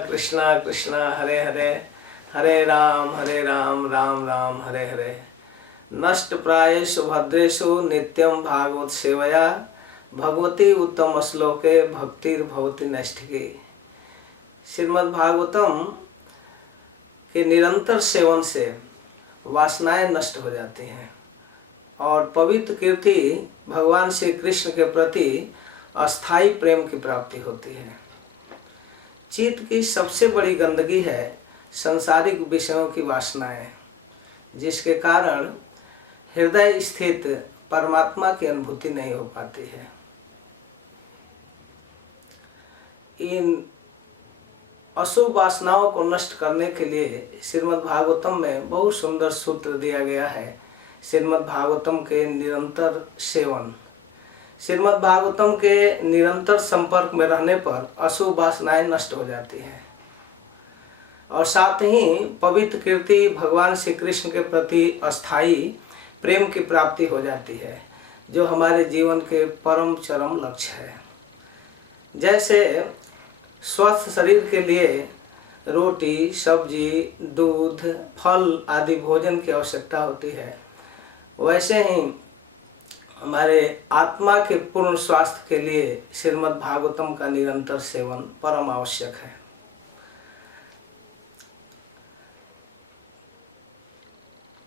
कृष्णा कृष्णा हरे हरे, हरे राम राम राम हरे हरे। नष्ट प्रायेषु भद्रेषु नित्यं भागवत सेवया भगवती उत्तम श्लोके भक्तिर्भवति नैष्ठिकी। श्रीमद् भागवतम के निरंतर सेवन से वासनाएं नष्ट हो जाती हैं और पवित्र कीर्ति भगवान श्री कृष्ण के प्रति अस्थाई प्रेम की प्राप्ति होती है। चित्त की सबसे बड़ी गंदगी है सांसारिक विषयों की वासनाएं, जिसके कारण हृदय स्थित परमात्मा की अनुभूति नहीं हो पाती है। इन अशुभ वासनाओं को नष्ट करने के लिए श्रीमद् भागवतम में बहुत सुंदर सूत्र दिया गया है। श्रीमद् भागवतम के निरंतर सेवन, श्रीमद् भागवतम के निरंतर संपर्क में रहने पर अशुभ वासनाएं नष्ट हो जाती हैं और साथ ही पवित्र कीर्ति भगवान श्री कृष्ण के प्रति अस्थाई प्रेम की प्राप्ति हो जाती है, जो हमारे जीवन के परम चरम लक्ष्य है। जैसे स्वस्थ शरीर के लिए रोटी, सब्जी, दूध, फल आदि भोजन की आवश्यकता होती है, वैसे ही हमारे आत्मा के पूर्ण स्वास्थ्य के लिए श्रीमद् भागवतम का निरंतर सेवन परम आवश्यक है।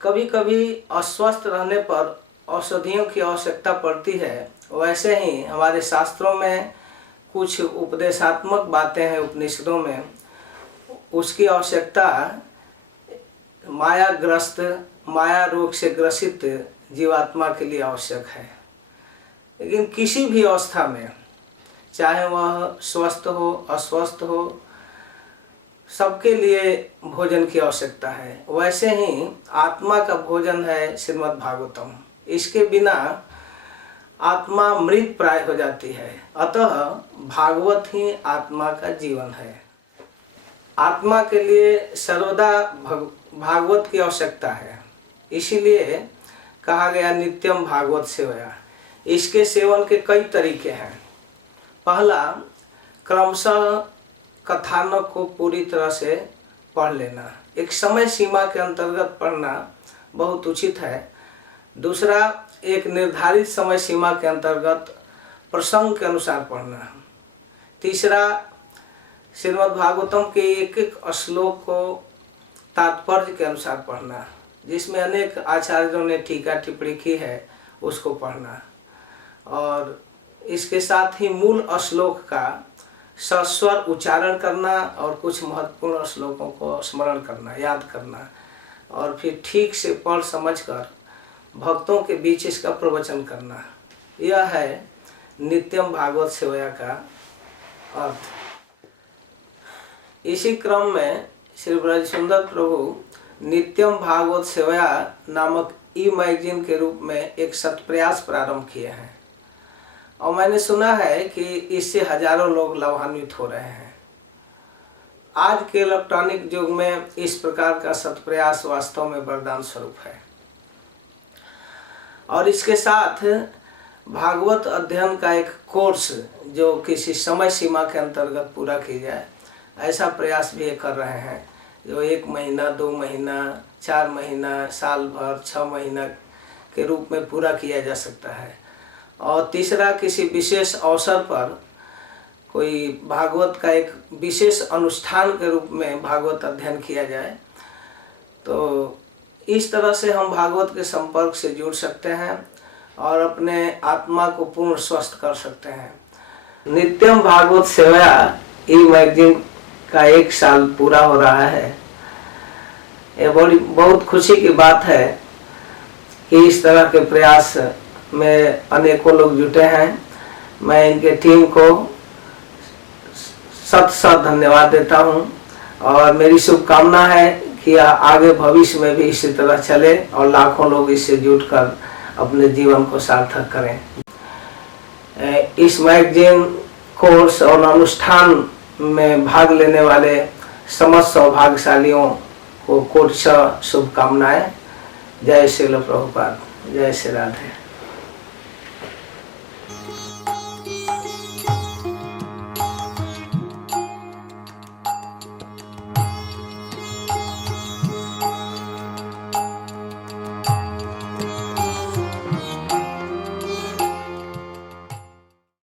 कभी कभी अस्वस्थ रहने पर औषधियों की आवश्यकता पड़ती है, वैसे ही हमारे शास्त्रों में कुछ उपदेशात्मक बातें हैं उपनिषदों में, उसकी आवश्यकता मायाग्रस्त, माया रोग से ग्रसित जीवात्मा के लिए आवश्यक है। लेकिन किसी भी अवस्था में, चाहे वह स्वस्थ हो अस्वस्थ हो, सबके लिए भोजन की आवश्यकता है। वैसे ही आत्मा का भोजन है श्रीमद् भागवतम। इसके बिना आत्मा मृत प्राय हो जाती है। अतः भागवत ही आत्मा का जीवन है। आत्मा के लिए सर्वदा भागवत की आवश्यकता है। इसीलिए कहा गया नित्यम भागवत सेवया। इसके सेवन के कई तरीके हैं। पहला, क्रमशः कथानक को पूरी तरह से पढ़ लेना, एक समय सीमा के अंतर्गत पढ़ना बहुत उचित है। दूसरा, एक निर्धारित समय सीमा के अंतर्गत प्रसंग के अनुसार पढ़ना। तीसरा, श्रीमद् भागवतम के एक एक श्लोक को तात्पर्य के अनुसार पढ़ना, जिसमें अनेक आचार्यों ने टीका टिप्पणी की है, उसको पढ़ना। और इसके साथ ही मूल श्लोक का सस्वर उच्चारण करना और कुछ महत्वपूर्ण श्लोकों को स्मरण करना, याद करना, और फिर ठीक से पढ़ समझकर भक्तों के बीच इसका प्रवचन करना। यह है नित्यम भागवत सेवया का अर्थ। इसी क्रम में श्री ब्रजसुंदर प्रभु नित्यम भागवत सेवया नामक ई मैगजीन के रूप में एक सत्प्रयास प्रारंभ किए हैं और मैंने सुना है कि इससे हजारों लोग लाभान्वित हो रहे हैं। आज के इलेक्ट्रॉनिक युग में इस प्रकार का सत्प्रयास वास्तव में वरदान स्वरूप है। और इसके साथ भागवत अध्ययन का एक कोर्स जो किसी समय सीमा के अंतर्गत पूरा की जाए, ऐसा प्रयास भी ये कर रहे हैं, जो 1 महीना, 2 महीना, 4 महीना, साल भर, 6 महीना के रूप में पूरा किया जा सकता है। और तीसरा, किसी विशेष अवसर पर कोई भागवत का एक विशेष अनुष्ठान के रूप में भागवत अध्ययन किया जाए। तो इस तरह से हम भागवत के संपर्क से जुड़ सकते हैं और अपने आत्मा को पूर्ण स्वस्थ कर सकते हैं। नित्यम भागवत सेवया ई मैगजीन का 1 साल पूरा हो रहा है। ये बहुत खुशी की बात है कि इस तरह के प्रयास में अनेकों लोग जुटे हैं। मैं इनके टीम को सत धन्यवाद देता हूँ और मेरी शुभकामना है कि आगे भविष्य में भी इसी तरह चले और लाखों लोग इससे जुटकर अपने जीवन को सार्थक करें। इस मैगजीन, कोर्स और अनुष्ठान में भाग लेने वाले समस्त सौभाग्यशालियों को कोटि शुभकामनाएं। जय श्रील प्रभुपाद, जय श्री राधे।